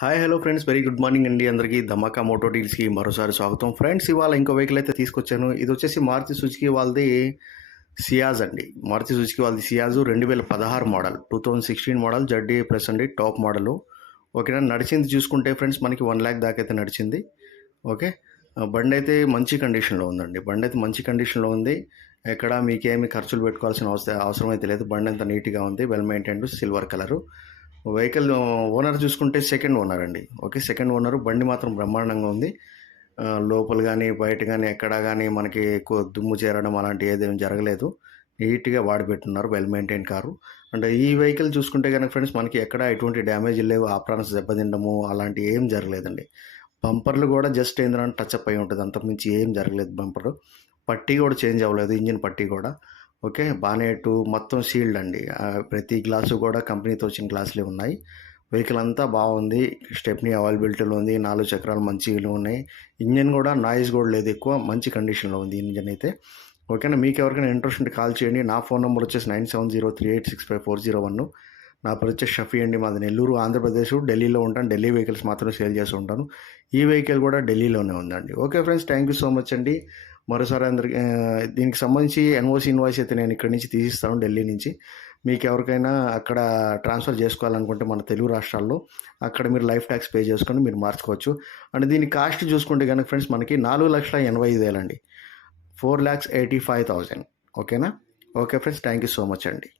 Hi hello friends very good morning అండి అందరికీ. ధమాకా Moto డీల్స్కి మరోసారి స్వాగతం. ఫ్రెండ్స్ ఇవాళ ఇంకో వెహికల్ అయితే తీసుకొచ్చాను. ఇది వచ్చేసి మారుతి సుజుకి వాళ్ళది సియాజ్ అండి. మారుతి సుజుకి వాళ్ళది సియాజ్ రెండు వేల పదహారు model two thousand sixteen model జడ్డీ plus అండి టాప్ మోడలు ఓకేనా నడిచింది చూసుకుంటే ఫ్రెండ్స్ మనకి వన్ ల్యాక్ దాకా అయితే నడిచింది. ఓకే బండి అయితే మంచి కండిషన్లో ఉందండి. బండి అయితే మంచి కండిషన్లో ఉంది. ఎక్కడ మీకేమి ఖర్చులు పెట్టుకోవాల్సిన అవసరం అవసరం అయితే లేదు. బండి అంత నీట్గా ఉంది. Well maintained silver colour vehicle owner చూసుకుంటే సెకండ్ ఓనర్ అండి. Okay second owner. బండి మాత్రం బ్రహ్మాండంగా ఉంది. లోపల కానీ బయట కానీ ఎక్కడ కానీ మనకి ఎక్కువ దుమ్ము చేరడం అలాంటి ఏదేమి జరగలేదు. నీట్గా వాడి పెట్టున్నారు. Well maintain car. అంటే ఈ వెహికల్ చూసుకుంటే కనుక ఫ్రెండ్స్ మనకి ఎక్కడ ఎటువంటి డ్యామేజ్ లేవు. ఆప్రాన్స్ దెబ్బతిండము అలాంటి ఏం జరగలేదండి. బంపర్లు కూడా జస్ట్ ఏంటంటే టచ్ అప్ అయి ఉంటుంది. అంతకుమించి ఏం జరగలేదు బంపర్. పట్టీ కూడా చేంజ్ అవ్వలేదు. ఇంజిన్ పట్టీ కూడా. ఓకే బానేటు మొత్తం సీల్డ్ అండి. ప్రతి గ్లాసు కూడా కంపెనీతో వచ్చిన గ్లాసులే ఉన్నాయి. వెహికల్ అంతా బాగుంది. స్టెప్నీ అవైలబిలిటీలో ఉంది. నాలుగు చక్రాలు మంచిగా ఉన్నాయి. ఇంజన్ కూడా నాయిస్ కూడా లేదు ఎక్కువ. మంచి కండిషన్లో ఉంది ఇంజన్ అయితే. ఓకేనా మీకు ఎవరికైనా ఇంట్రెస్ట్ ఉంటే కాల్ చేయండి. నా ఫోన్ నెంబర్ వచ్చేసి nine seven zero three eight six five four zero one. నా పేరు వచ్చేసి షఫీ అండి మాది నెల్లూరు ఆంధ్రప్రదేశ్. ఢిల్లీలో ఉంటాను. ఢిల్లీ వెహికల్స్ మాత్రమే సేల్ చేస్తూ ఉంటాను. ఈ వెహికల్ కూడా ఢిల్లీలోనే ఉందండి. Okay friends thank you so much అండి. మరోసారి అందరికి దీనికి సంబంధించి ఎన్ఓసి ఇన్వాయిస్ అయితే నేను ఇక్కడి నుంచి తీసిస్తాను ఢిల్లీ నుంచి. మీకు ఎవరికైనా అక్కడ ట్రాన్స్ఫర్ చేసుకోవాలనుకుంటే మన తెలుగు రాష్ట్రాల్లో అక్కడ మీరు లైఫ్ ట్యాక్స్ పే చేసుకొని మీరు మార్చుకోవచ్చు. అండ్ దీని కాస్ట్ చూసుకుంటే కనుక ఫ్రెండ్స్ మనకి నాలుగు లక్షల ఎనభై ఐదు వేలండి. Four lakhs eighty five thousand. ఓకేనా? Okay friends thank you so much అండి.